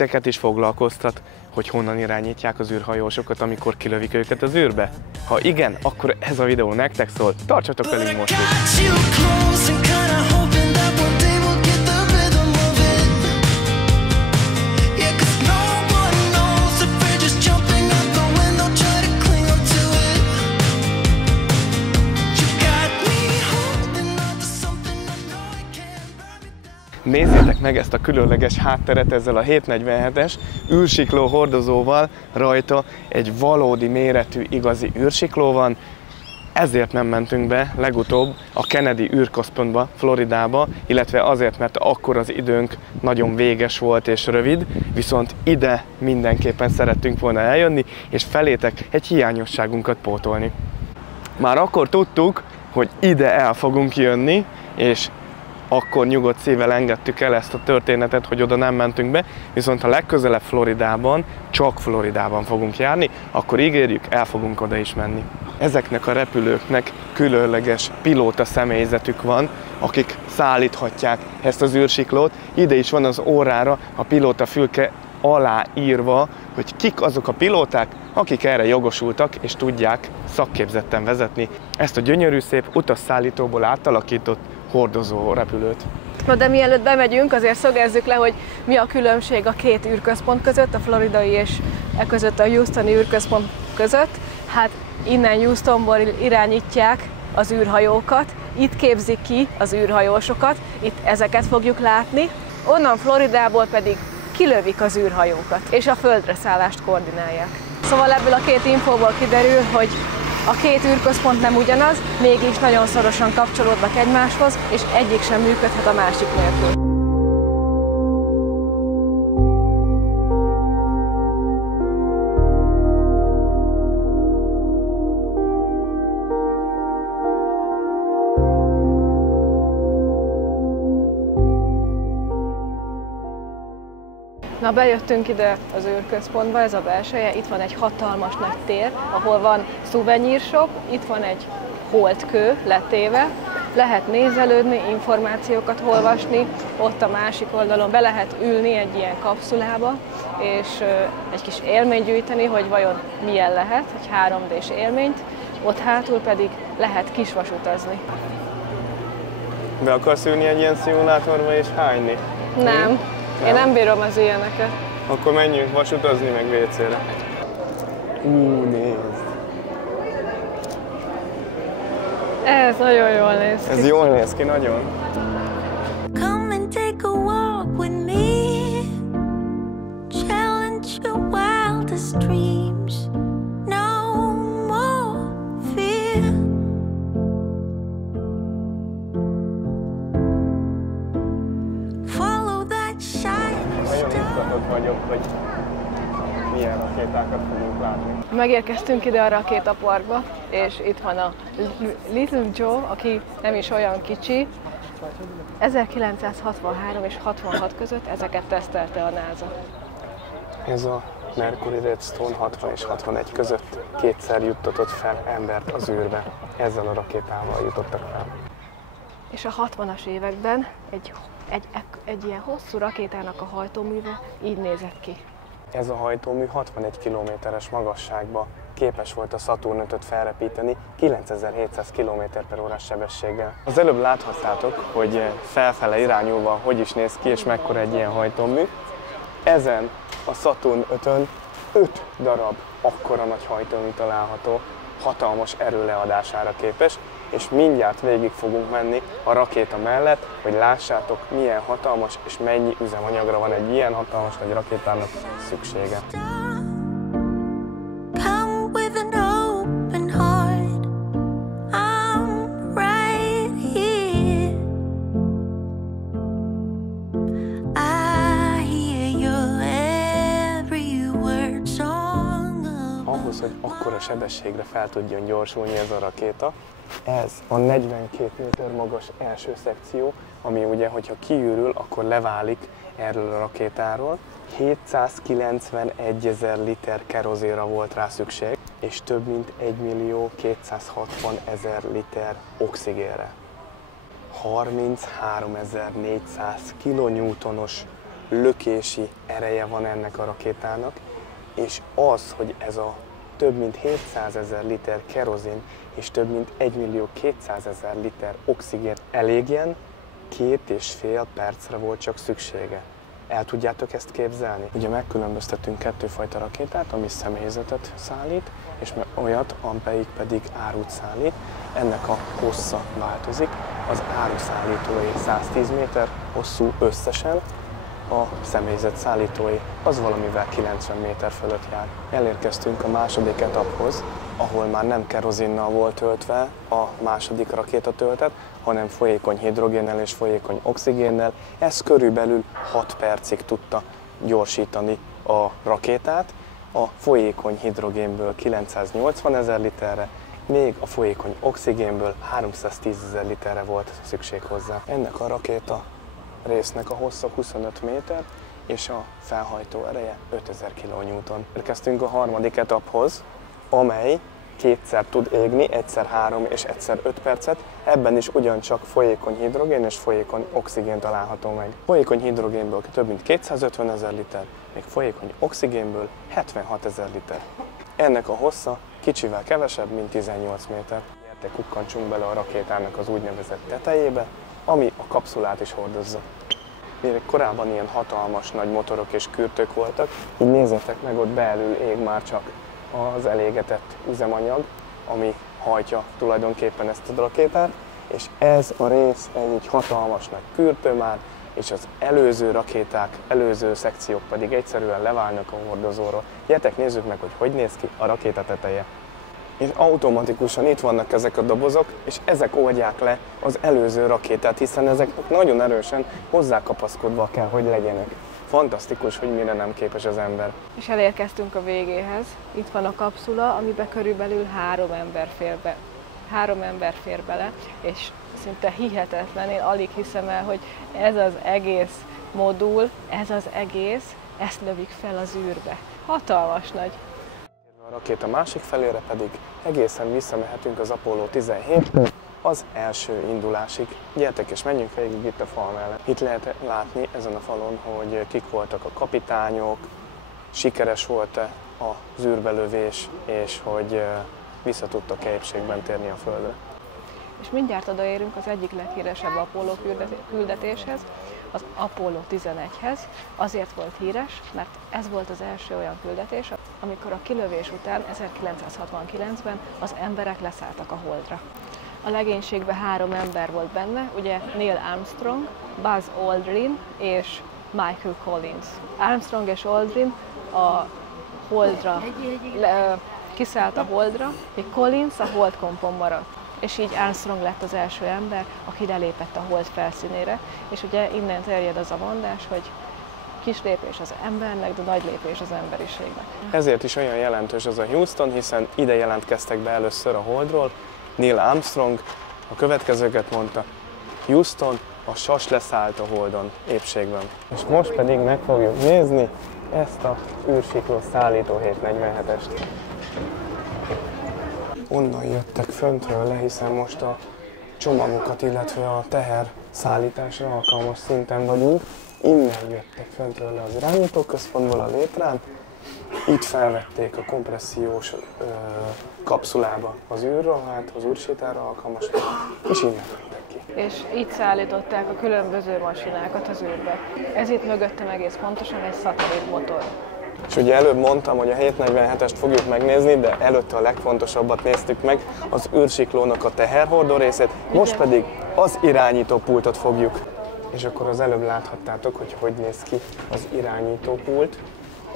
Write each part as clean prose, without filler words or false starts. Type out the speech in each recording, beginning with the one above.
Titeket is foglalkoztat, hogy honnan irányítják az űrhajósokat, amikor kilövik őket az űrbe? Ha igen, akkor ez a videó nektek szól, tartsatok velünk most is! Nézzétek meg ezt a különleges hátteret ezzel a 747-es űrsikló hordozóval, rajta egy valódi méretű igazi űrsikló van, ezért nem mentünk be legutóbb a Kennedy űrközpontba, Floridába, illetve azért, mert akkor az időnk nagyon véges volt és rövid, viszont ide mindenképpen szerettünk volna eljönni, és felétek egy hiányosságunkat pótolni. Már akkor tudtuk, hogy ide el fogunk jönni, és akkor nyugodt szívvel engedtük el ezt a történetet, hogy oda nem mentünk be, viszont ha legközelebb Floridában, csak Floridában fogunk járni, akkor ígérjük, el fogunk oda is menni. Ezeknek a repülőknek különleges pilóta személyzetük van, akik szállíthatják ezt az űrsiklót. Ide is van az órára a pilóta fülke alá írva, hogy kik azok a pilóták, akik erre jogosultak és tudják szakképzetten vezetni ezt a gyönyörű szép utasszállítóból átalakított hordozó repülőt. Na de mielőtt bemegyünk, azért szögezzük le, hogy mi a különbség a két űrközpont között, a floridai és e között a houstoni űrközpont között. Hát innen Houstonból irányítják az űrhajókat, itt képzik ki az űrhajósokat, itt ezeket fogjuk látni, onnan Floridából pedig kilövik az űrhajókat, és a földre szállást koordinálják. Szóval ebből a két infóból kiderül, hogy a két űrközpont nem ugyanaz, mégis nagyon szorosan kapcsolódnak egymáshoz, és egyik sem működhet a másik nélkül. Na, bejöttünk ide az űrközpontba, ez a belseje, itt van egy hatalmas nagy tér, ahol van szuvenyírshop, itt van egy holdkő letéve, lehet nézelődni, információkat olvasni, ott a másik oldalon be lehet ülni egy ilyen kapszulába, és egy kis élményt gyűjteni, hogy vajon milyen lehet, egy 3D-s élményt, ott hátul pedig lehet kisvasutazni. Be akarsz ülni egy ilyen szimulátorba és hányni? Nem. Én nem bírom az ilyeneket. Akkor menjünk vasutazni meg WC-re. Nézd! Ez nagyon jól néz ki. Ez jól néz ki, nagyon. Come and take a walk with me. Challenge your wildest dreams. No more fear. Nagyon izgatott vagyok, hogy milyen rakétákat fogunk látni. Megérkeztünk ide a rakétaparkba, és itt van a Little Joe, aki nem is olyan kicsi. 1963 és 66 között ezeket tesztelte a NASA. Ez a Mercury Redstone 60 és 61 között kétszer juttatott fel embert az űrbe. Ezzel a rakétával jutottak fel. És a 60-as években egy ilyen hosszú rakétának a hajtóműve így nézett ki. Ez a hajtómű 61 km-es magasságba képes volt a Saturn 5-öt felrepíteni 9700 km/h sebességgel. Az előbb láthattátok, hogy felfele irányulva hogy is néz ki és mekkora egy ilyen hajtómű. Ezen a Saturn 5-ön 5 darab akkora nagy hajtómű található, hatalmas erőleadására képes, és mindjárt végig fogunk menni a rakéta mellett, hogy lássátok, milyen hatalmas és mennyi üzemanyagra van egy ilyen hatalmas nagy rakétának szüksége. Ahhoz, hogy akkora sebességre fel tudjon gyorsulni ez a rakéta, ez a 42 méter magas első szekció, ami ugye, hogyha kiürül, akkor leválik erről a rakétáról. 791 000 liter kerozénra volt rá szükség, és több mint 1.260.000 liter oxigénre. 33.400 kilonewtonos lökési ereje van ennek a rakétának, és az, hogy ez a több mint 700 000 liter kerozin és több mint 1.200.000 liter oxigén elégjen, 2,5 percre volt csak szüksége. El tudjátok ezt képzelni? Ugye megkülönböztetünk kettőfajta rakétát, ami személyzetet szállít, és olyat, amelyik pedig árut szállít. Ennek a hossza változik. Az áruszállítói 110 méter hosszú összesen, a személyzet szállítói az valamivel 90 méter fölött jár. Elérkeztünk a második etaphoz, ahol már nem kerozinnal volt töltve a második rakétatöltet, hanem folyékony hidrogénnel és folyékony oxigénnel. Ez körülbelül 6 percig tudta gyorsítani a rakétát. A folyékony hidrogénből 980 000 literre, még a folyékony oxigénből 310 000 literre volt szükség hozzá. Ennek a rakéta résznek a hossza 25 méter, és a felhajtó ereje 5000 kN. Érkeztünk a harmadik etaphoz, amely kétszer tud égni, egyszer 3 és egyszer 5 percet. Ebben is ugyancsak folyékony hidrogén és folyékony oxigén található meg. Folyékony hidrogénből több mint 250 000 liter, még folyékony oxigénből 76 000 liter. Ennek a hossza kicsivel kevesebb, mint 18 méter. Gyertek, kukkantsunk bele a rakétának az úgynevezett tetejébe, ami a kapszulát is hordozza. Még korábban ilyen hatalmas nagy motorok és kürtők voltak, így nézzetek meg, ott belül ég már csak az elégetett üzemanyag, ami hajtja tulajdonképpen ezt a rakétát, és ez a rész egy hatalmas nagy kürtő már, és az előző rakéták, előző szekciók pedig egyszerűen leválnak a hordozóról. Gyertek, nézzük meg, hogy néz ki a rakéta teteje. És automatikusan itt vannak ezek a dobozok, és ezek oldják le az előző rakétát, hiszen ezek nagyon erősen hozzákapaszkodva kell, hogy legyenek. Fantasztikus, hogy mire nem képes az ember. És elérkeztünk a végéhez. Itt van a kapszula, amiben körülbelül 3 ember fér bele, és szinte hihetetlen, én alig hiszem el, hogy ez az egész modul, ez az egész, ezt lövik fel az űrbe. Hatalmas nagy. A rakéta másik felére pedig egészen visszamehetünk az Apollo 17-től az első indulásig. Gyertek és menjünk végig itt a fal mellett. Itt lehet látni ezen a falon, hogy kik voltak a kapitányok, sikeres volt-e az űrbelövés, és hogy vissza tudtak-e épségben térni a Földre. És mindjárt odaérünk az egyik leghíresebb Apollo küldetéshez, az Apollo 11-hez. Azért volt híres, mert ez volt az első olyan küldetés, amikor a kilövés után 1969-ben az emberek leszálltak a Holdra. A legénységben 3 ember volt benne, ugye Neil Armstrong, Buzz Aldrin és Michael Collins. Armstrong és Aldrin a Holdra kiszállt a Holdra, míg Collins a Holdkompon maradt. És így Armstrong lett az első ember, aki lelépett a Hold felszínére, és ugye innen terjed az a mondás, hogy kis lépés az embernek, de nagy lépés az emberiségnek. Ezért is olyan jelentős az a Houston, hiszen ide jelentkeztek be először a Holdról. Neil Armstrong a következőket mondta: Houston, a sas leszállt a Holdon épségben. És most pedig meg fogjuk nézni ezt a űrsikló szállító 747-est. Onnan jöttek föntről le, hiszen most a csomagokat, illetve a teher szállításra alkalmas szinten vagyunk. Innen jöttek föntről le az irányítóközpontból a létrán. Itt felvették a kompressziós kapszulába az űrrohát, az űrsétára alkalmas, és innen mentek ki. És így szállították a különböző masinákat az űrbe. Ez itt mögöttem egész pontosan egy szatellitmotor. És ugye előbb mondtam, hogy a 747-est fogjuk megnézni, de előtte a legfontosabbat néztük meg, az űrsiklónak a teherhordó részét, most pedig az irányítópultot fogjuk. És akkor az előbb láthattátok, hogy néz ki az irányítópult,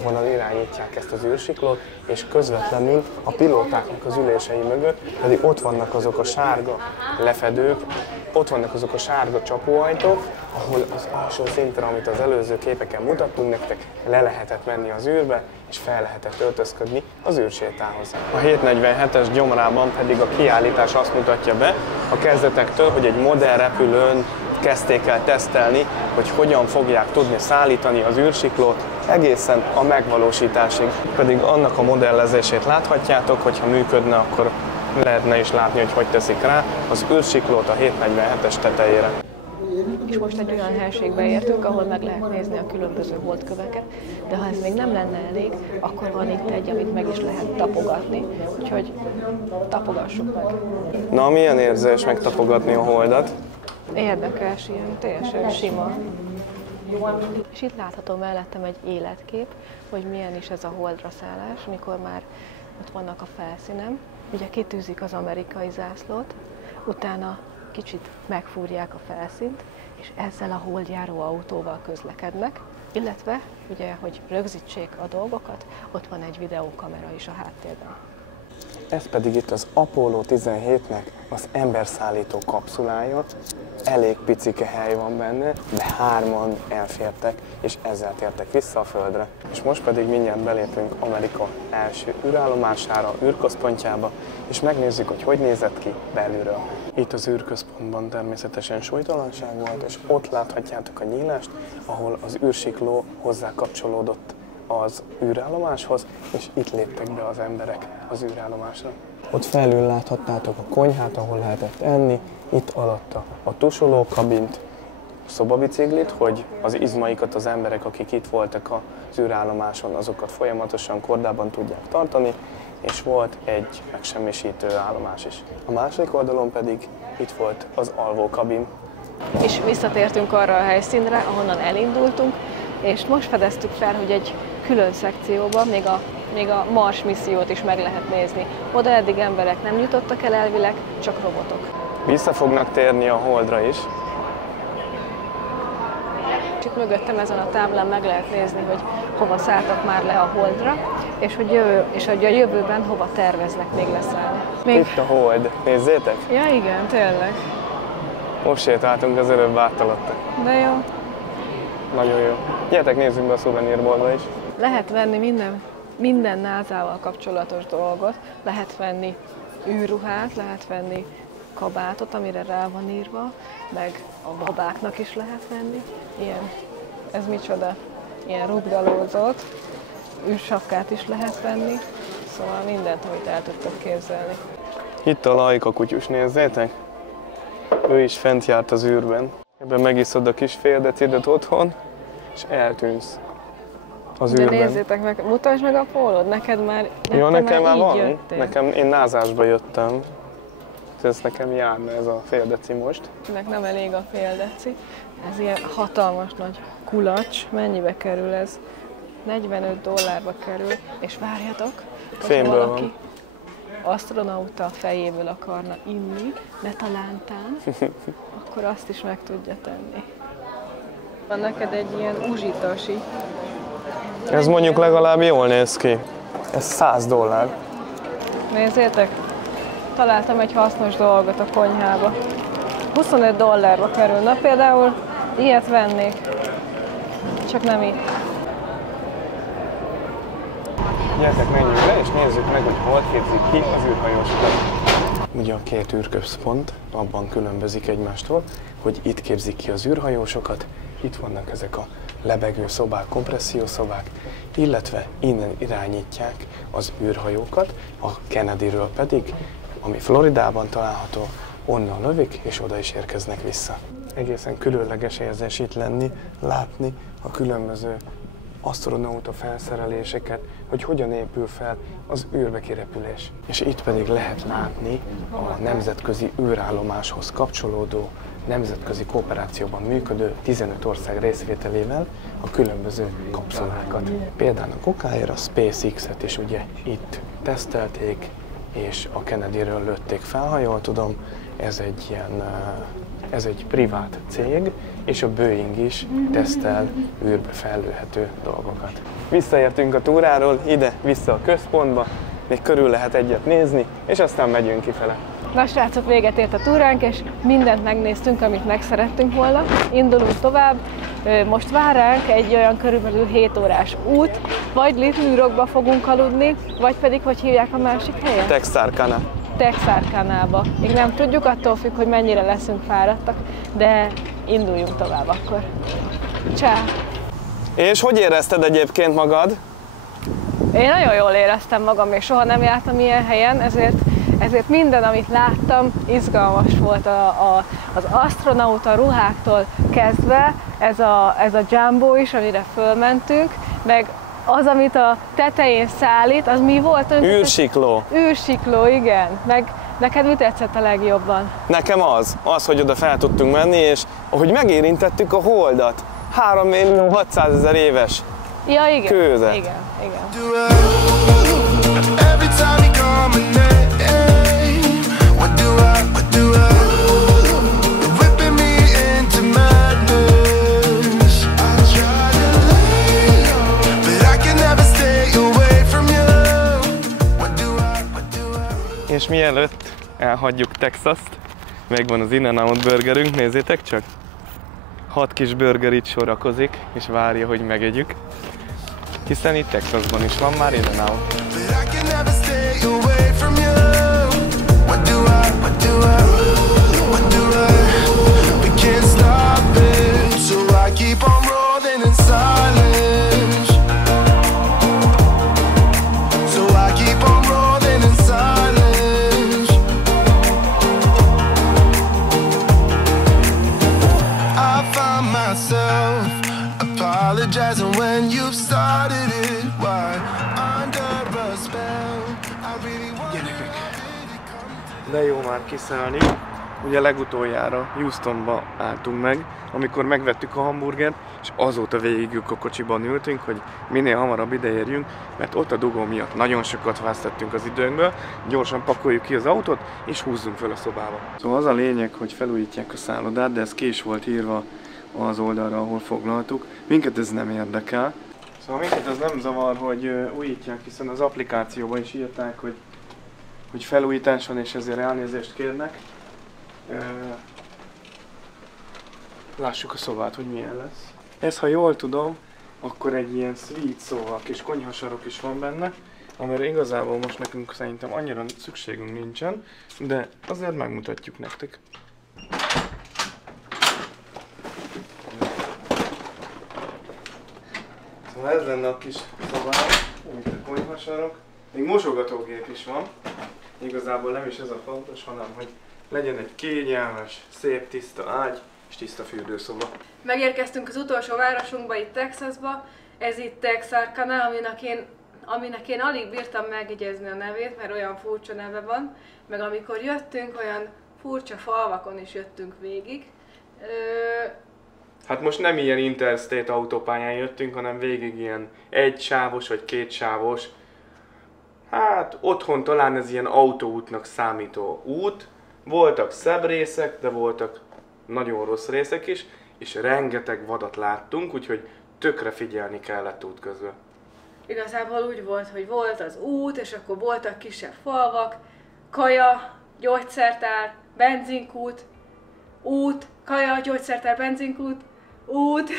ahonnan irányítják ezt az űrsiklót, és közvetlenül a pilótáknak az ülései mögött pedig ott vannak azok a sárga lefedők, ott vannak azok a sárga csapóajtók, ahol az alsó szintre, amit az előző képeken mutattunk nektek, le lehetett menni az űrbe, és fel lehetett öltözködni az űrsétához. A 747-es gyomrában pedig a kiállítás azt mutatja be a kezdetektől, hogy egy modern repülőn kezdték el tesztelni, hogy hogyan fogják tudni szállítani az űrsiklót egészen a megvalósításig. Pedig annak a modellezését láthatjátok, hogyha működne, akkor lehetne is látni, hogy teszik rá az űrsiklót a 747-es tetejére. és most egy olyan helységbe értünk, ahol meg lehet nézni a különböző holdköveket, de ha ez még nem lenne elég, akkor van itt egy, amit meg is lehet tapogatni, úgyhogy tapogassuk meg. Na, milyen érzés megtapogatni a holdat? Érdekes, ilyen teljesen sima. És itt látható mellettem egy életkép, hogy milyen is ez a holdra szállás, mikor már ott vannak a felszínen. Ugye kitűzik az amerikai zászlót, utána kicsit megfúrják a felszínt, és ezzel a holdjáró autóval közlekednek, illetve, ugye, hogy rögzítsék a dolgokat, ott van egy videókamera is a háttérben. Ez pedig itt az Apollo 17-nek az emberszállító kapszulája. Elég picike hely van benne, de 3-an elfértek, és ezzel tértek vissza a Földre. És most pedig mindjárt belépünk Amerika első űrállomására, űrközpontjába, és megnézzük, hogy hogy nézett ki belülről. Itt az űrközpontban természetesen súlytalanság volt, és ott láthatjátok a nyílást, ahol az űrsikló hozzá kapcsolódott az űrállomáshoz, és itt léptek be az emberek az űrállomásra. Ott felül láthattátok a konyhát, ahol lehetett enni, itt alatta a tusolókabint, a szobabiciklit, hogy az izmaikat az emberek, akik itt voltak az űrállomáson, azokat folyamatosan kordában tudják tartani, és volt egy megsemmisítő állomás is. A másik oldalon pedig itt volt az alvókabin. És visszatértünk arra a helyszínre, ahonnan elindultunk, és most fedeztük fel, hogy egy külön szekcióban még a Mars missziót is meg lehet nézni. Oda eddig emberek nem jutottak el elvileg, csak robotok. Vissza fognak térni a Holdra is. Itt mögöttem ezen a táblán meg lehet nézni, hogy hova szálltak már le a Holdra, és hogy a jövőben hova terveznek még leszállni. Itt a Hold, nézzétek! Ja igen, tényleg. Most sétáltunk az előbb átalatta. De jó. Nagyon jó. Gyertek, nézzünk be a szuvenírboltba is. Lehet venni minden NASA-val kapcsolatos dolgot, lehet venni űrruhát, lehet venni kabátot, amire rá van írva, meg a babáknak is lehet venni. Ilyen, ez micsoda? Ilyen rugdalózót, űrsapkát is lehet venni, szóval mindent, amit el tudtok képzelni. Itt a Laika kutyus, nézzétek! Ő is fent járt az űrben. Ebben megiszod a kis fél decidet otthon, és eltűnsz az űrben. De nézzétek meg, mutasd meg a pólód, neked már nekem már van. Jöttél. Én názásba jöttem. Ez nekem járna ez a fél deci most. Ennek nem elég a fél deci. Ez ilyen hatalmas nagy kulacs. Mennyibe kerül ez? $45 kerül. És várjatok, Fémből valaki van. asztronauta fejéből akarna inni, ne talántán, akkor azt is meg tudja tenni. Van neked egy ilyen uzsitasi. Ez mondjuk legalább jól néz ki. Ez $100. Nézzétek, találtam egy hasznos dolgot a konyhába. $25 kerül. Na például ilyet vennék, csak nem itt. Gyertek, menjünk le és nézzük meg, hogy hol képzik ki az űrhajósokat. Ugye a két űrközpont abban különbözik egymástól, hogy itt képzik ki az űrhajósokat, itt vannak ezek a lebegő szobák, kompressziószobák, illetve innen irányítják az űrhajókat, a Kennedyről pedig, ami Floridában található, onnan lövik és oda is érkeznek vissza. Egészen különleges érzés itt lenni, látni a különböző asztronauta felszereléseket, hogy hogyan épül fel az űrbe kirepülés. És itt pedig lehet látni a nemzetközi űrállomáshoz kapcsolódó, nemzetközi kooperációban működő 15 ország részvételével a különböző kapszulákat. Például a Kokáért a SpaceX-et is ugye itt tesztelték, és a Kennedyről lőtték fel, ha jól tudom. Ez egy privát cég, és a Boeing is tesztel űrbe fellőhető dolgokat. Visszaértünk a túráról, ide, vissza a központba, még körül lehet egyet nézni, és aztán megyünk kifele. Na srácok, véget ért a túránk, és mindent megnéztünk, amit meg szerettünk volna. Indulunk tovább. Most vár ránk egy olyan körülbelül 7 órás út, vagy Little Rockba fogunk aludni, vagy pedig, hogy hívják a másik helyet? Texarkana. Texarkanába. Még nem tudjuk, attól függ, hogy mennyire leszünk fáradtak, de induljunk tovább akkor. Csá! És hogy érezted egyébként magad? Én nagyon jól éreztem magam, és soha nem jártam ilyen helyen, ezért ezért minden, amit láttam, izgalmas volt az asztronauta ruháktól kezdve, ez a jumbo is, amire fölmentünk, meg az, amit a tetején szállít, az mi volt? Űrsikló. Űrsikló, igen. Meg neked mi tetszett a legjobban? Nekem az, hogy oda fel tudtunk menni, és ahogy megérintettük a Holdat. 3.600.000 éves Ja, igen. kőzet. Igen. És mielőtt elhagyjuk Texast, megvan az In-N-Out burgerünk, nézzétek csak! 6 kis burger itt sorakozik, és várja, hogy megegyük. Hiszen itt Texasban is van már In-N-Out. Apologizing when you've started it. Why under a spell? I really want. Gyerekek, de jó már kiszállni. Ugye legutoljára Houstonba álltunk meg, amikor megvettük a hamburgert, és azóta végig a kocsiban ültünk, hogy minél hamarabb ideérjünk, mert ott a dugó miatt nagyon sokat vesztettünk az időnkből. Gyorsan pakoljuk ki az autót, és húzzunk fel a szobába. Szóval az a lényeg, hogy felújítják a szállodát, de ez ki is volt írva az oldalra, ahol foglaltuk. Minket ez nem érdekel. Szóval minket ez nem zavar, hogy újítják, hiszen az applikációban is írták, hogy felújítás van, és ezért elnézést kérnek. Lássuk a szobát, hogy milyen lesz. Ez, ha jól tudom, akkor egy ilyen suite, szóval kis konyhasarok is van benne, amire igazából most nekünk szerintem annyira szükségünk nincsen, de azért megmutatjuk nektek. Szóval ez lenne a kis szobája, mint a konyhasarok. Még mosogatógép is van. Igazából nem is ez a fontos, hanem hogy legyen egy kényelmes, szép, tiszta ágy és tiszta fürdőszoba. Megérkeztünk az utolsó városunkba, itt Texasba. Ez itt Texarkana, aminek én alig bírtam megjegyezni a nevét, mert olyan furcsa neve van. Meg amikor jöttünk, olyan furcsa falvakon is jöttünk végig. Hát most nem ilyen interstate autópályán jöttünk, hanem végig ilyen egysávos vagy kétsávos. Hát otthon talán ez ilyen autóútnak számító út. Voltak szebb részek, de voltak nagyon rossz részek is, és rengeteg vadat láttunk, úgyhogy tökre figyelni kellett út közben. Igazából úgy volt, hogy volt az út, és akkor voltak kisebb falvak, kaja, gyógyszertár, benzinkút, út, kaja, gyógyszertár, benzinkút, út,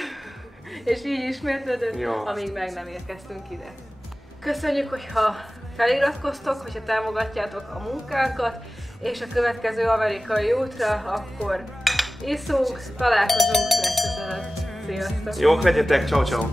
és így ismétlődött, ja, amíg meg nem érkeztünk ide. Köszönjük, hogyha feliratkoztok, hogyha támogatjátok a munkánkat, és a következő amerikai útra, akkor iszunk, találkozunk legközelebb. Sziasztok! Jók legyetek, ciao ciao.